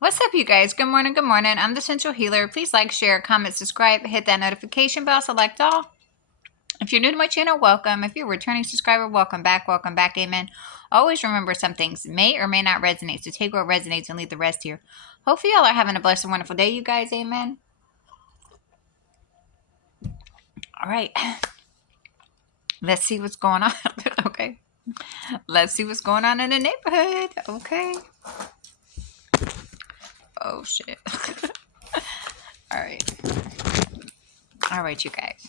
What's up, you guys? Good morning, good morning. I'm the Central Healer. Please like, share, comment, subscribe, hit that notification bell, select all. If you're new to my channel, welcome. If you're a returning subscriber, welcome back, amen. Always remember some things may or may not resonate, so take what resonates and leave the rest here. Hopefully y'all are having a blessed and wonderful day, you guys, amen. All right. Let's see what's going on. Okay. Let's see what's going on in the neighborhood. Okay. Oh, shit. All right. All right, you guys.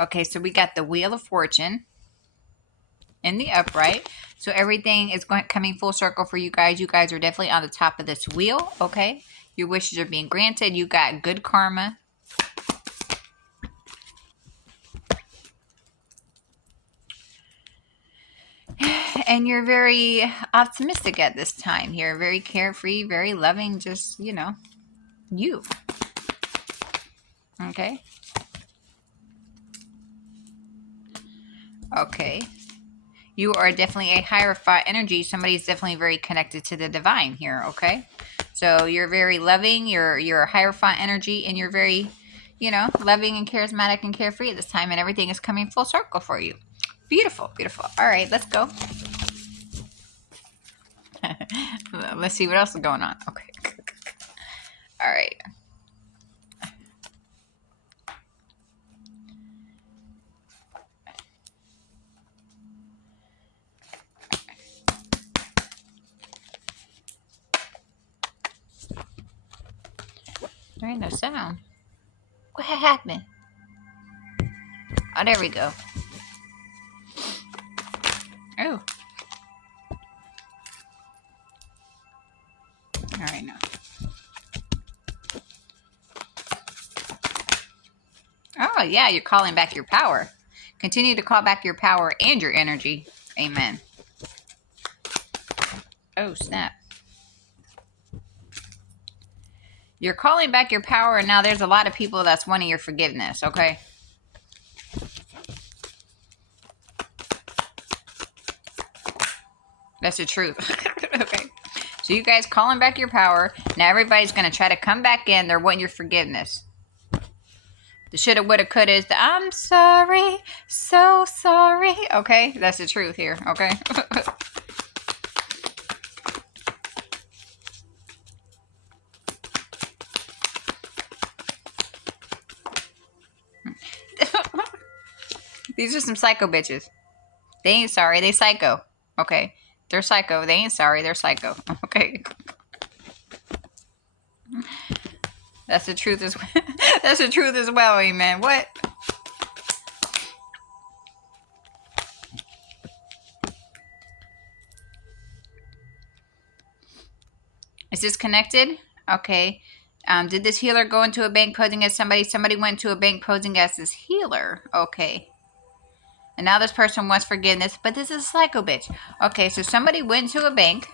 Okay, so we got the Wheel of Fortune in the upright. So everything is coming full circle for you guys. You guys are definitely on the top of this wheel, okay? Your wishes are being granted. You got good karma. And you're very optimistic at this time here. Very carefree, very loving, just, you. Okay? Okay. You are definitely a hierophant energy. Somebody's definitely very connected to the divine here, okay? So you're very loving, you're a hierophant energy, and you're very, loving and charismatic and carefree at this time, and everything is coming full circle for you. Beautiful, beautiful. All right, let's go. Let's see what else is going on. Okay. All right. There ain't no sound. What happened? Oh, there we go. Oh. All right, now. Oh, yeah, you're calling back your power. Continue to call back your power and your energy. Amen. Oh, snap. You're calling back your power, and now there's a lot of people that's wanting your forgiveness, okay? That's the truth. Okay. So you guys calling back your power. Now everybody's going to try to come back in. They're wanting your forgiveness. The shoulda, woulda, coulda is the I'm sorry, so sorry. Okay? That's the truth here, okay? These are some psycho bitches. They ain't sorry. They psycho. Okay? They're psycho. They ain't sorry. They're psycho. Okay? That's the truth as well. That's the truth as well, amen. What? Is this connected? Okay. Did this healer go into a bank posing as somebody? Somebody went to a bank posing as this healer. Okay. And now this person wants forgiveness, but this is a psycho bitch. Okay, so somebody went to a bank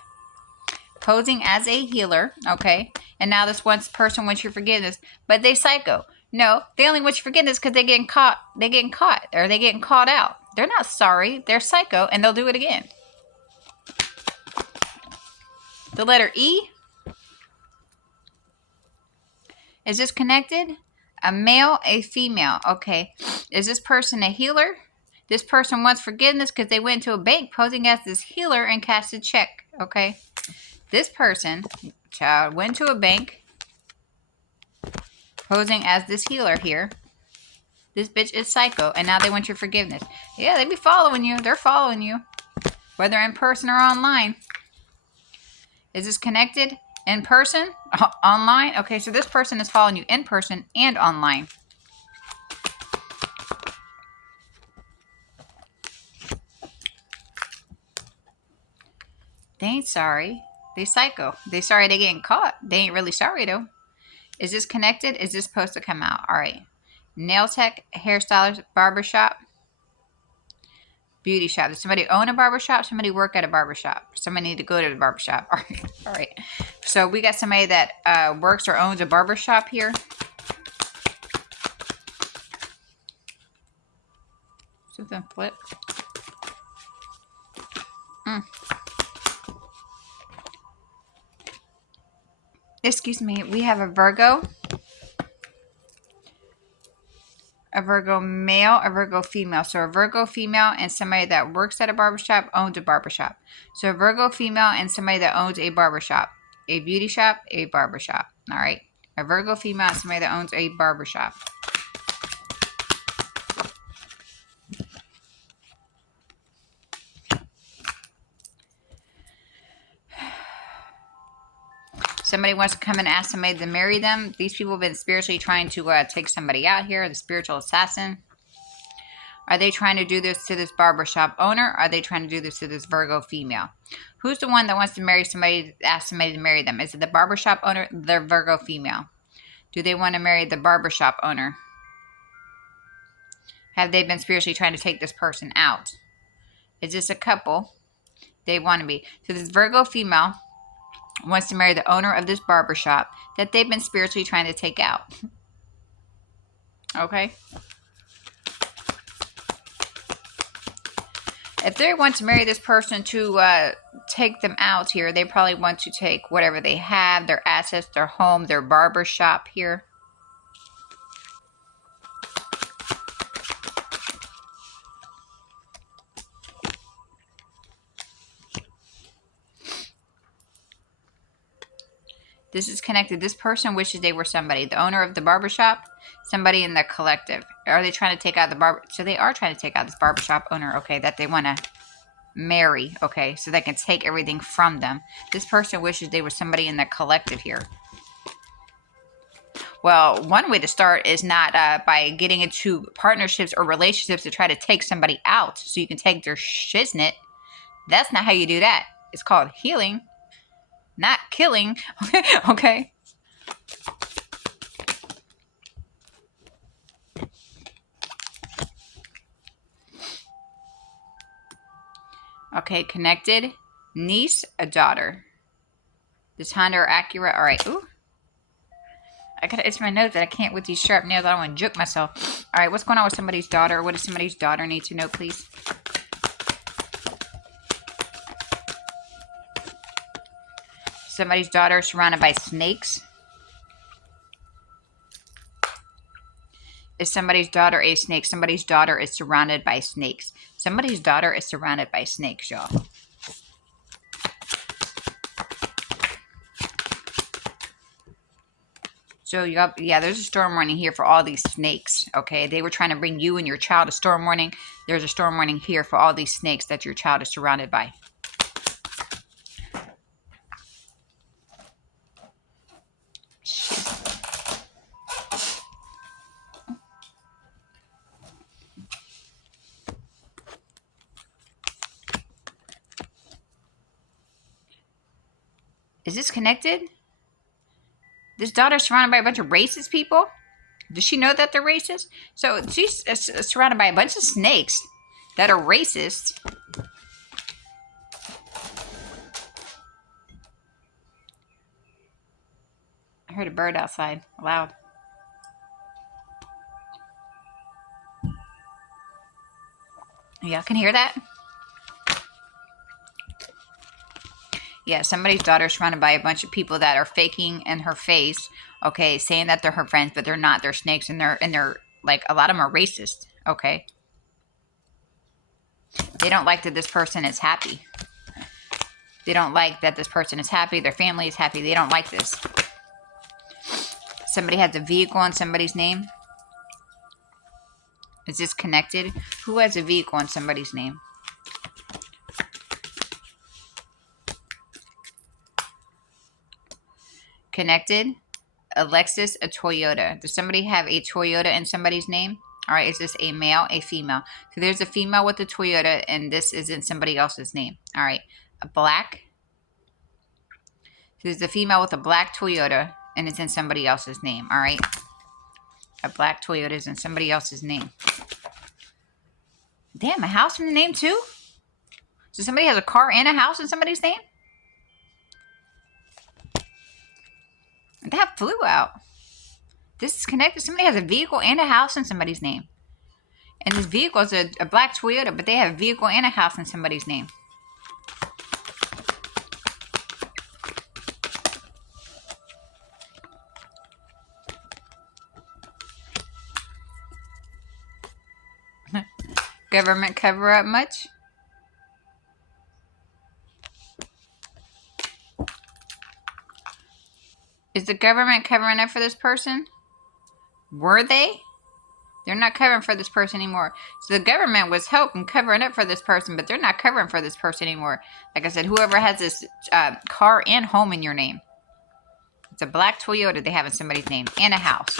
posing as a healer, okay? And now this person wants your forgiveness, but they psycho. No, they only want your forgiveness because they're getting caught. They're getting caught, or they're getting caught out. They're not sorry. They're psycho, and they'll do it again. The letter E. Is this connected? A male, a female. Okay. Is this person a healer? This person wants forgiveness because they went to a bank posing as this healer and cashed a check. Okay. This person, child, went to a bank posing as this healer here. This bitch is psycho, and now they want your forgiveness. Yeah, they be following you. They're following you, whether in person or online. Is this connected? In person? Online? Okay, so this person is following you in person and online. They ain't sorry. They psycho. They sorry they getting caught. They ain't really sorry, though. Is this connected? Is this supposed to come out? All right. Nail tech, hairstylist, barbershop, beauty shop. Does somebody own a barbershop? Somebody work at a barbershop? Somebody need to go to the barbershop. All right. All right. So we got somebody that works or owns a barbershop here. Something flip. Mm. Excuse me. We have a Virgo male, a Virgo female. So a Virgo female and somebody that works at a barbershop owns a barbershop. So a Virgo female and somebody that owns a barbershop. A beauty shop, a barbershop. All right. A Virgo female and somebody that owns a barbershop. Somebody wants to come and ask somebody to marry them. These people have been spiritually trying to take somebody out here. The spiritual assassin. Are they trying to do this to this barbershop owner? Or are they trying to do this to this Virgo female? Who's the one that wants to marry somebody, ask somebody to marry them? Is it the barbershop owner, the Virgo female? Do they want to marry the barbershop owner? Have they been spiritually trying to take this person out? Is this a couple? They want to be. So this Virgo female wants to marry the owner of this barbershop that they've been spiritually trying to take out. Okay? If they want to marry this person to take them out here, they probably want to take whatever they have, their assets, their home, their barbershop here. This is connected. This person wishes they were somebody. The owner of the barbershop, somebody in the collective. Are they trying to take out the barber? So they are trying to take out this barbershop owner, okay, that they want to marry, okay, so they can take everything from them. This person wishes they were somebody in the collective here. Well, one way to start is not by getting into partnerships or relationships to try to take somebody out so you can take their shiznit. That's not how you do that. It's called healing. Not killing. Okay. Okay, connected. Niece, a daughter. This Honda or Acura. All right. Ooh. I gotta itch my nose that I can't with these sharp nails. I don't want to juke myself. All right, what's going on with somebody's daughter? What does somebody's daughter need to know, please? Somebody's daughter is surrounded by snakes. Is somebody's daughter a snake? Somebody's daughter is surrounded by snakes. Somebody's daughter is surrounded by snakes, y'all. So, yeah, there's a storm warning here for all these snakes, okay? They were trying to bring you and your child a storm warning. There's a storm warning here for all these snakes that your child is surrounded by. Is this connected? This daughter's surrounded by a bunch of racist people? Does she know that they're racist? So she's surrounded by a bunch of snakes that are racist. I heard a bird outside, loud. Y'all can hear that? Yeah, somebody's daughter is surrounded by a bunch of people that are faking in her face, okay, saying that they're her friends, but they're not. They're snakes, and they're like, a lot of them are racist, okay? They don't like that this person is happy. They don't like that this person is happy. Their family is happy. They don't like this. Somebody has a vehicle in somebody's name. Is this connected? Who has a vehicle in somebody's name? Connected. Alexis, a Toyota. Does somebody have a Toyota in somebody's name? All right, is this a male, a female? So there's a female with a Toyota, and this is in somebody else's name. All right, a black. So there's a female with a black Toyota, and it's in somebody else's name. All right, a black Toyota is in somebody else's name. Damn, a house in the name too? So somebody has a car and a house in somebody's name? That flew out. This is connected. Somebody has a vehicle and a house in somebody's name. And this vehicle is a black Toyota, but they have a vehicle and a house in somebody's name. Government cover up much? Is the government covering up for this person? Were they? They're not covering for this person anymore. So the government was helping covering up for this person, but they're not covering for this person anymore. Like I said, whoever has this car and home in your name. It's a black Toyota they have in somebody's name and a house.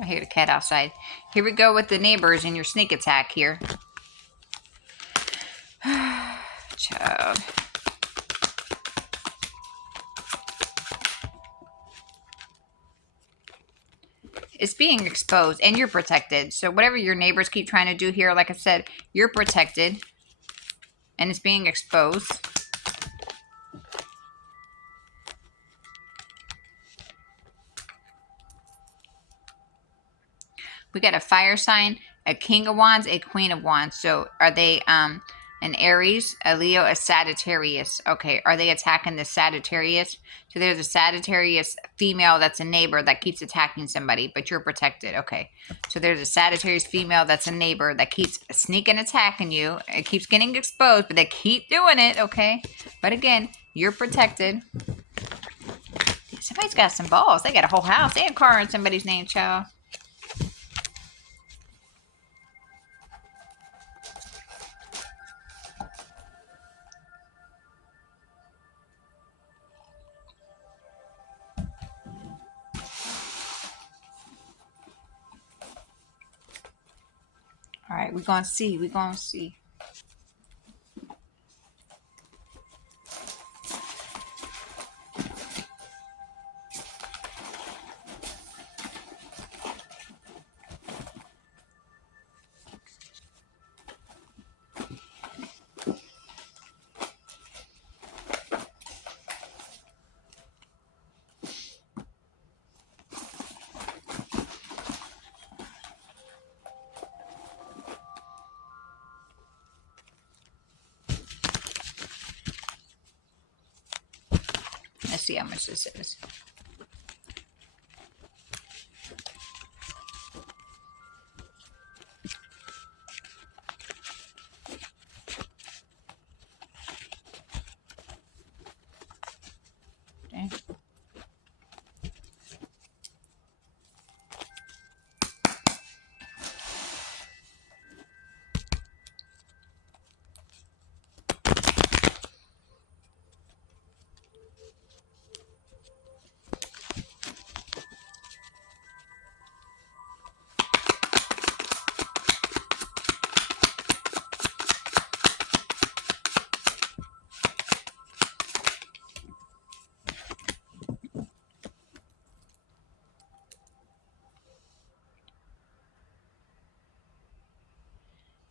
I hear the cat outside. Here we go with the neighbors and your sneak attack here. Child. It's being exposed and you're protected. So whatever your neighbors keep trying to do here, like I said, you're protected and it's being exposed. We got a fire sign, a King of Wands, a Queen of Wands. So are they an Aries, a Leo, a Sagittarius? Okay, are they attacking the Sagittarius? So there's a Sagittarius female that's a neighbor that keeps attacking somebody, but you're protected. Okay, so there's a Sagittarius female that's a neighbor that keeps sneaking attacking you. It keeps getting exposed, but they keep doing it, okay? But again, you're protected. Somebody's got some balls. They got a whole house and a car in somebody's name, child. All right, we're going to see. We're going to see. Let's see how much this is. Okay.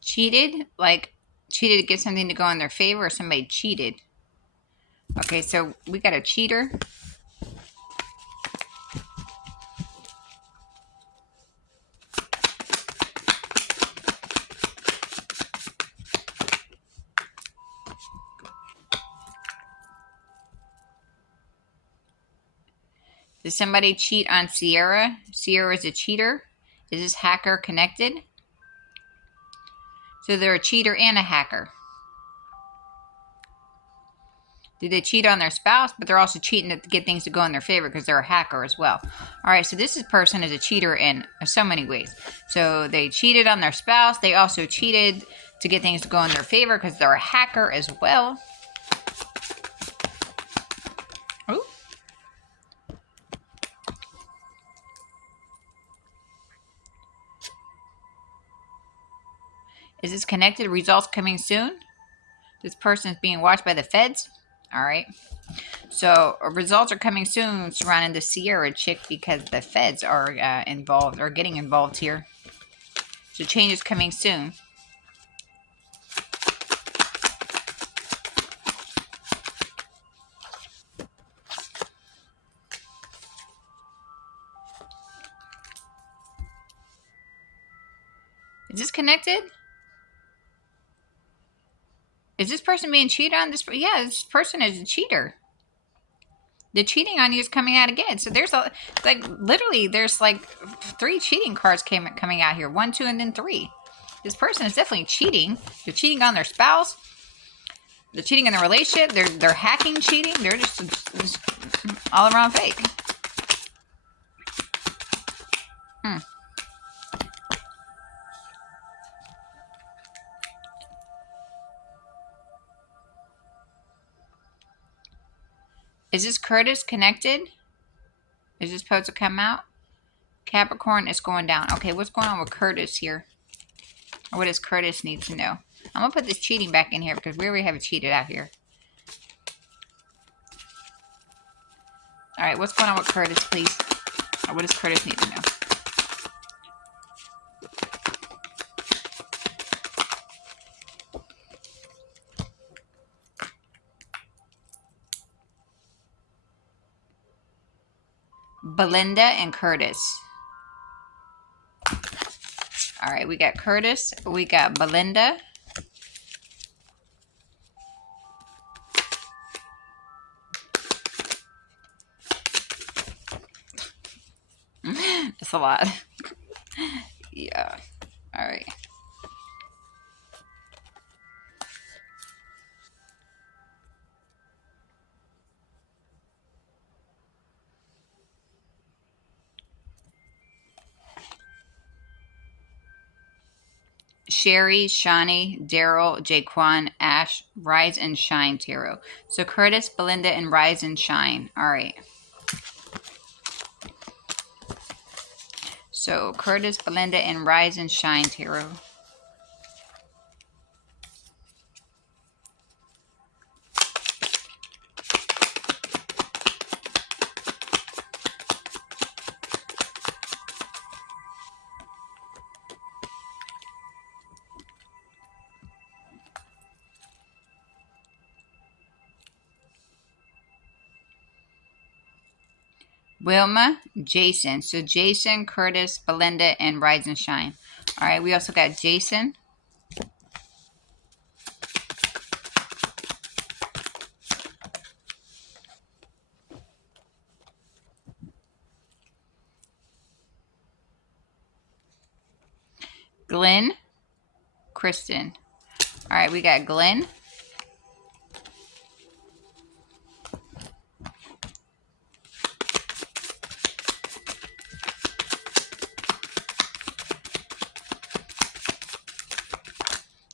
Cheated? Like, cheated to get something to go in their favor, or somebody cheated? Okay, so we got a cheater. Did somebody cheat on Sierra? Sierra is a cheater. Is this hacker connected? So they're a cheater and a hacker. Did they cheat on their spouse? But they're also cheating to get things to go in their favor because they're a hacker as well. All right, so this person is a cheater in so many ways. So they cheated on their spouse. They also cheated to get things to go in their favor because they're a hacker as well. Ooh. Is this connected? Results coming soon? This person is being watched by the feds. All right. So results are coming soon surrounding the Sierra chick because the feds are involved or getting involved here. So change is coming soon. Is this connected? Is this person being cheated on? Yeah, this person is a cheater. The cheating on you is coming out again. So there's literally there's like 3 cheating cards coming out here. 1, 2, and then 3. This person is definitely cheating. They're cheating on their spouse. They're cheating in their relationship. They're hacking, cheating. They're just all around fake. Is this Curtis connected? Is this supposed to come out? Capricorn is going down. Okay, what's going on with Curtis here? Or what does Curtis need to know? I'm going to put this cheating back in here because we already have it cheated out here. All right, what's going on with Curtis, please? Or what does Curtis need to know? Belinda and Curtis. All right, we got Curtis. We got Belinda. That's a lot. Yeah. All right. Sherry, Shawnee, Daryl, Jaquan, Ash, Rise and Shine Tarot. So Curtis, Belinda, and Rise and Shine. All right. So Curtis, Belinda, and Rise and Shine Tarot. Wilma, Jason. So Jason, Curtis, Belinda, and Rise and Shine. All right, we also got Jason. Glenn, Kristen. All right, we got Glenn.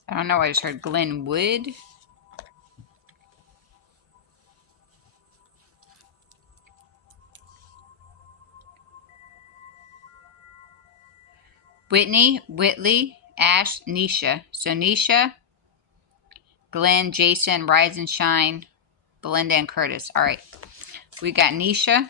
I don't know, I just heard Glenn Wood. Whitney, Whitley, Ash, Nisha. So Nisha, Glenn, Jason, Rise and Shine, Belinda, and Curtis. All right. We got Nisha.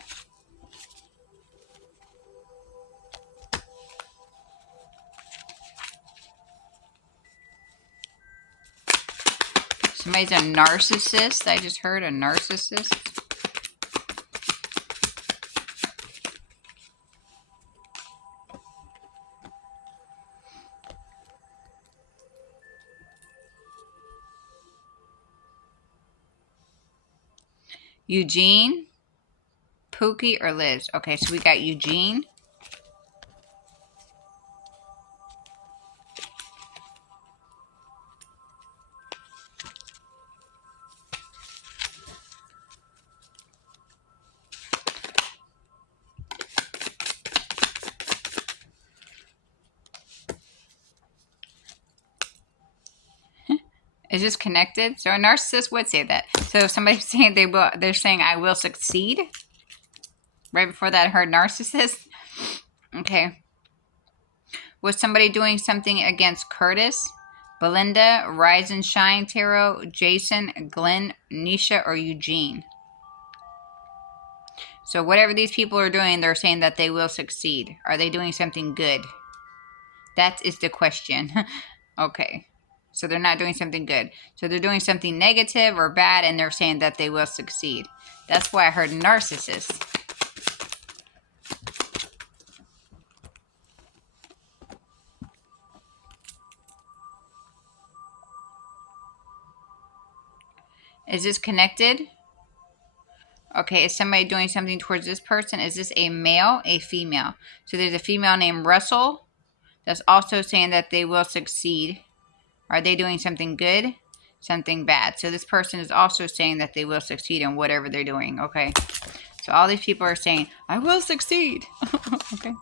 Somebody's a narcissist. I just heard a narcissist. Eugene, Pookie, or Liz. Okay, so we got Eugene. Is this connected? So a narcissist would say that. So if somebody's saying they're saying I will succeed. Right before that, I heard narcissist. Okay. Was somebody doing something against Curtis, Belinda, Rise and Shine Tarot, Jason, Glenn, Nisha, or Eugene? So whatever these people are doing, they're saying that they will succeed. Are they doing something good? That is the question. Okay. So they're not doing something good. So they're doing something negative or bad, and they're saying that they will succeed. That's why I heard narcissist. Is this connected? Okay, is somebody doing something towards this person? Is this a male, a female? So there's a female named Russell that's also saying that they will succeed. Are they doing something good? Something bad? So this person is also saying that they will succeed in whatever they're doing. Okay. So all these people are saying, I will succeed. Okay.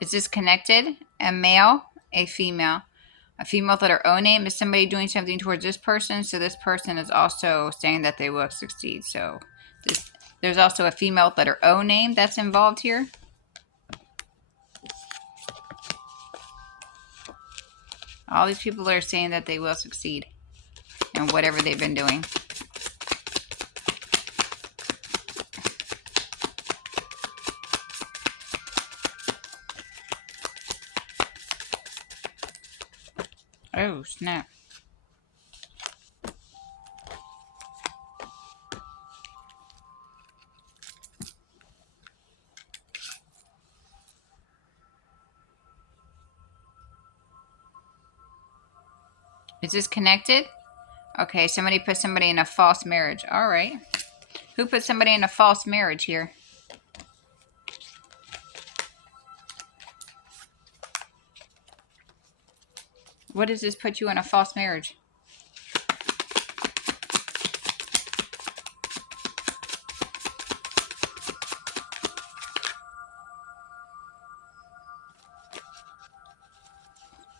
Is this connected? A male, a female. A female with her own name. Is somebody doing something towards this person? So this person is also saying that they will succeed. So there's also a female with her own name that's involved here. All these people are saying that they will succeed in whatever they've been doing. Oh, snap. Is this connected? Okay, somebody put somebody in a false marriage. All right. Who put somebody in a false marriage here? What does this put you in a false marriage?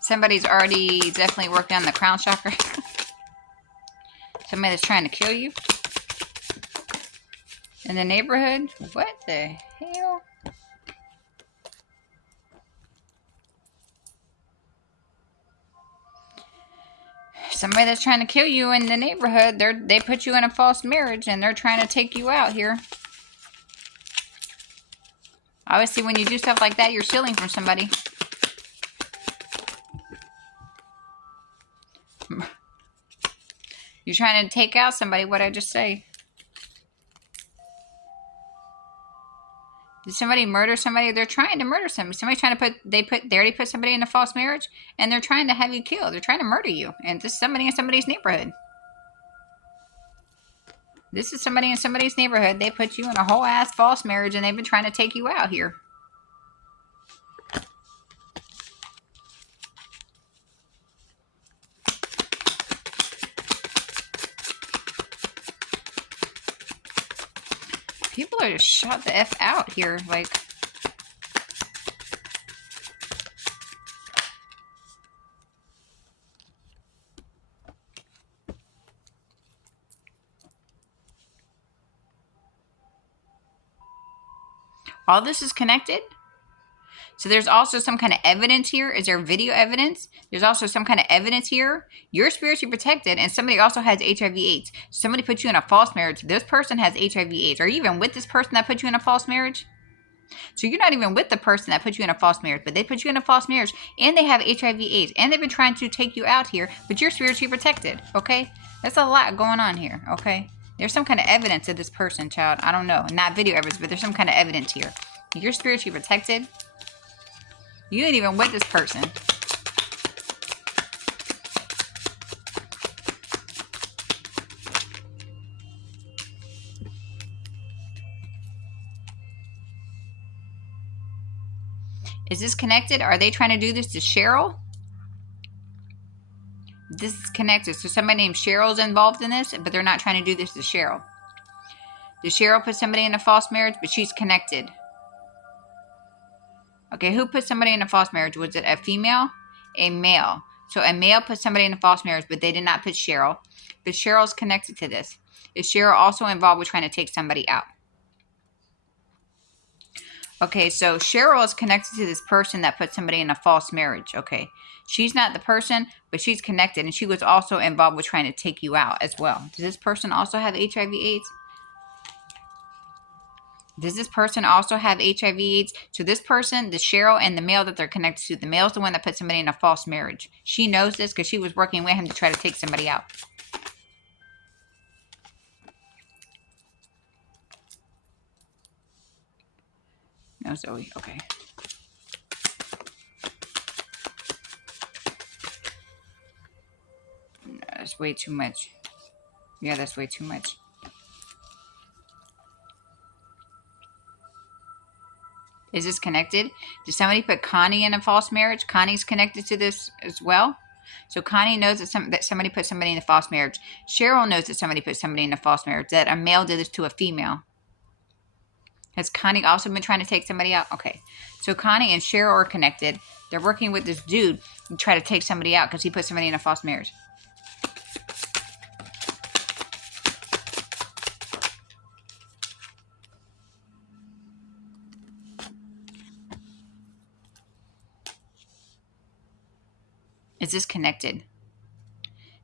Somebody's already definitely working on the crown chakra. Somebody that's trying to kill you. In the neighborhood? What the hell? Somebody that's trying to kill you in the neighborhood. They put you in a false marriage and they're trying to take you out here. Obviously, when you do stuff like that, you're stealing from somebody. You're trying to take out somebody. What'd I just say? Did somebody murder somebody? They're trying to murder somebody. Somebody's trying to they already put somebody in a false marriage and they're trying to have you killed. They're trying to murder you. And this is somebody in somebody's neighborhood. This is somebody in somebody's neighborhood. They put you in a whole ass false marriage and they've been trying to take you out here. People are just shot the F out here. Like, all this is connected. So there's also some kind of evidence here. Is there video evidence? There's also some kind of evidence here. You're spiritually protected and somebody also has HIV/AIDS. Somebody put you in a false marriage. This person has HIV/AIDS. Are you even with this person that put you in a false marriage? So you're not even with the person that put you in a false marriage, but they put you in a false marriage and they have HIV/AIDS and they've been trying to take you out here, but you're spiritually protected, okay? That's a lot going on here, okay? There's some kind of evidence of this person, child. I don't know. Not video evidence, but there's some kind of evidence here. You're spiritually protected. You ain't even with this person. Is this connected? Are they trying to do this to Cheryl? This is connected. So somebody named Cheryl's involved in this, but they're not trying to do this to Cheryl. Did Cheryl put somebody in a false marriage? But she's connected. Okay, who put somebody in a false marriage? Was it a female? A male. So a male put somebody in a false marriage, but they did not put Cheryl. But Cheryl's connected to this. Is Cheryl also involved with trying to take somebody out? Okay, so Cheryl is connected to this person that put somebody in a false marriage. Okay, she's not the person, but she's connected, and she was also involved with trying to take you out as well. Does this person also have HIV/AIDS? Does this person also have HIV/AIDS? So this person, the Cheryl and the male that they're connected to, the male's the one that put somebody in a false marriage. She knows this because she was working with him to try to take somebody out. No, Zoe. Okay. No, that's way too much. Yeah, that's way too much. Is this connected? Did somebody put Connie in a false marriage? Connie's connected to this as well. So Connie knows that somebody put somebody in a false marriage. Cheryl knows that somebody put somebody in a false marriage. That a male did this to a female. Has Connie also been trying to take somebody out? Okay. So Connie and Cheryl are connected. They're working with this dude to try to take somebody out because he put somebody in a false marriage. Is this connected?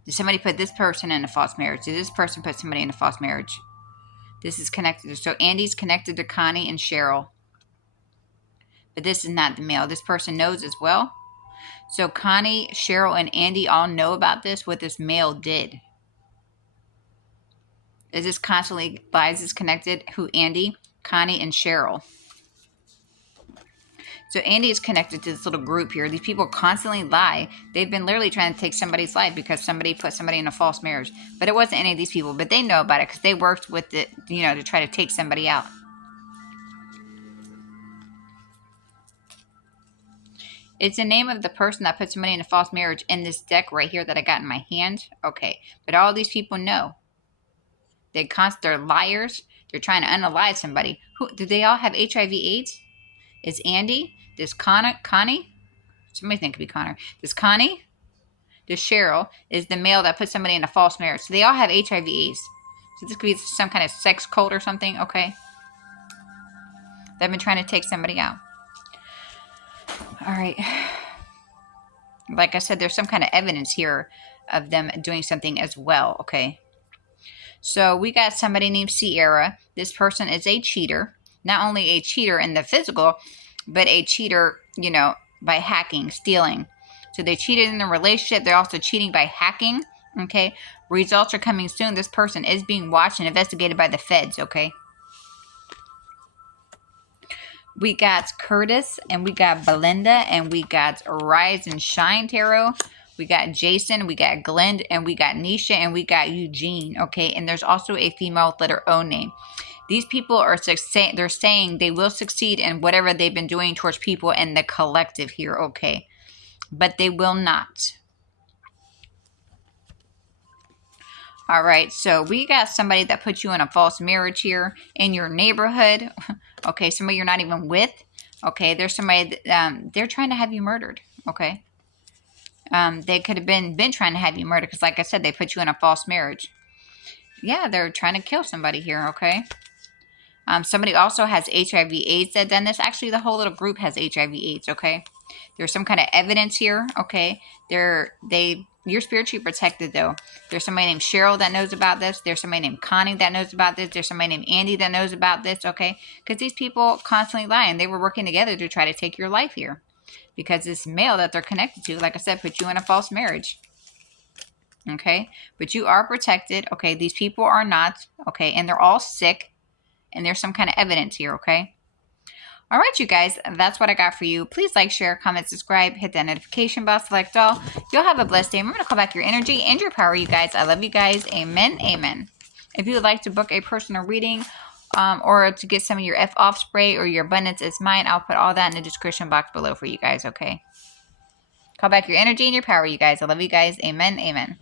Did somebody put this person in a false marriage? Did this person put somebody in a false marriage? This is connected. So Andy's connected to Connie and Cheryl. But this is not the male. This person knows as well. So Connie, Cheryl, and Andy all know about this, what this male did. Is this constantly lies is connected? Who? Andy, Connie, and Cheryl. So Andy is connected to this little group here. These people constantly lie. They've been literally trying to take somebody's life because somebody put somebody in a false marriage. But it wasn't any of these people. But they know about it because they worked with it, you know, to try to take somebody out. It's the name of the person that put somebody in a false marriage in this deck right here that I got in my hand. Okay. But all these people know. They're liars. They're trying to unalive somebody. Who do they all have HIV/AIDS? Is Andy? Does Connie? Somebody think it could be Connor. Does Connie? Does Cheryl? Is the male that put somebody in a false marriage. So they all have HIV/AIDS. So this could be some kind of sex cult or something. Okay. They've been trying to take somebody out. All right. Like I said, there's some kind of evidence here of them doing something as well. Okay. So we got somebody named Sierra. This person is a cheater. Not only a cheater in the physical, but a cheater, you know, by hacking, stealing. So they cheated in the relationship. They're also cheating by hacking. Okay. Results are coming soon. This person is being watched and investigated by the feds. Okay. We got Curtis and we got Belinda and we got Rise and Shine Tarot. We got Jason, we got Glenn, and we got Nisha, and we got Eugene. Okay. And there's also a female with letter O name. These people are they're saying they will succeed in whatever they've been doing towards people in the collective here, okay? But they will not. All right, so we got somebody that put you in a false marriage here in your neighborhood. Okay, somebody you're not even with. Okay, there's somebody that, they're trying to have you murdered. Okay, they could have been trying to have you murdered because, like I said, they put you in a false marriage. Yeah, they're trying to kill somebody here. Okay. Somebody also has HIV/AIDS that done this. Actually, the whole little group has HIV/AIDS, okay? There's some kind of evidence here, okay? You're spiritually protected, though. There's somebody named Cheryl that knows about this. There's somebody named Connie that knows about this. There's somebody named Andy that knows about this, okay? Because these people constantly lie, and they were working together to try to take your life here. Because this male that they're connected to, like I said, put you in a false marriage. Okay? But you are protected, okay? These people are not, okay? And they're all sick. And there's some kind of evidence here, okay? All right, you guys, that's what I got for you. Please like, share, comment, subscribe, hit that notification bell, select all. You'll have a blessed day. I'm going to call back your energy and your power, you guys. I love you guys. Amen, amen. If you would like to book a personal reading or to get some of your F-off spray or your abundance is mine, I'll put all that in the description box below for you guys, okay? Call back your energy and your power, you guys. I love you guys. Amen, amen.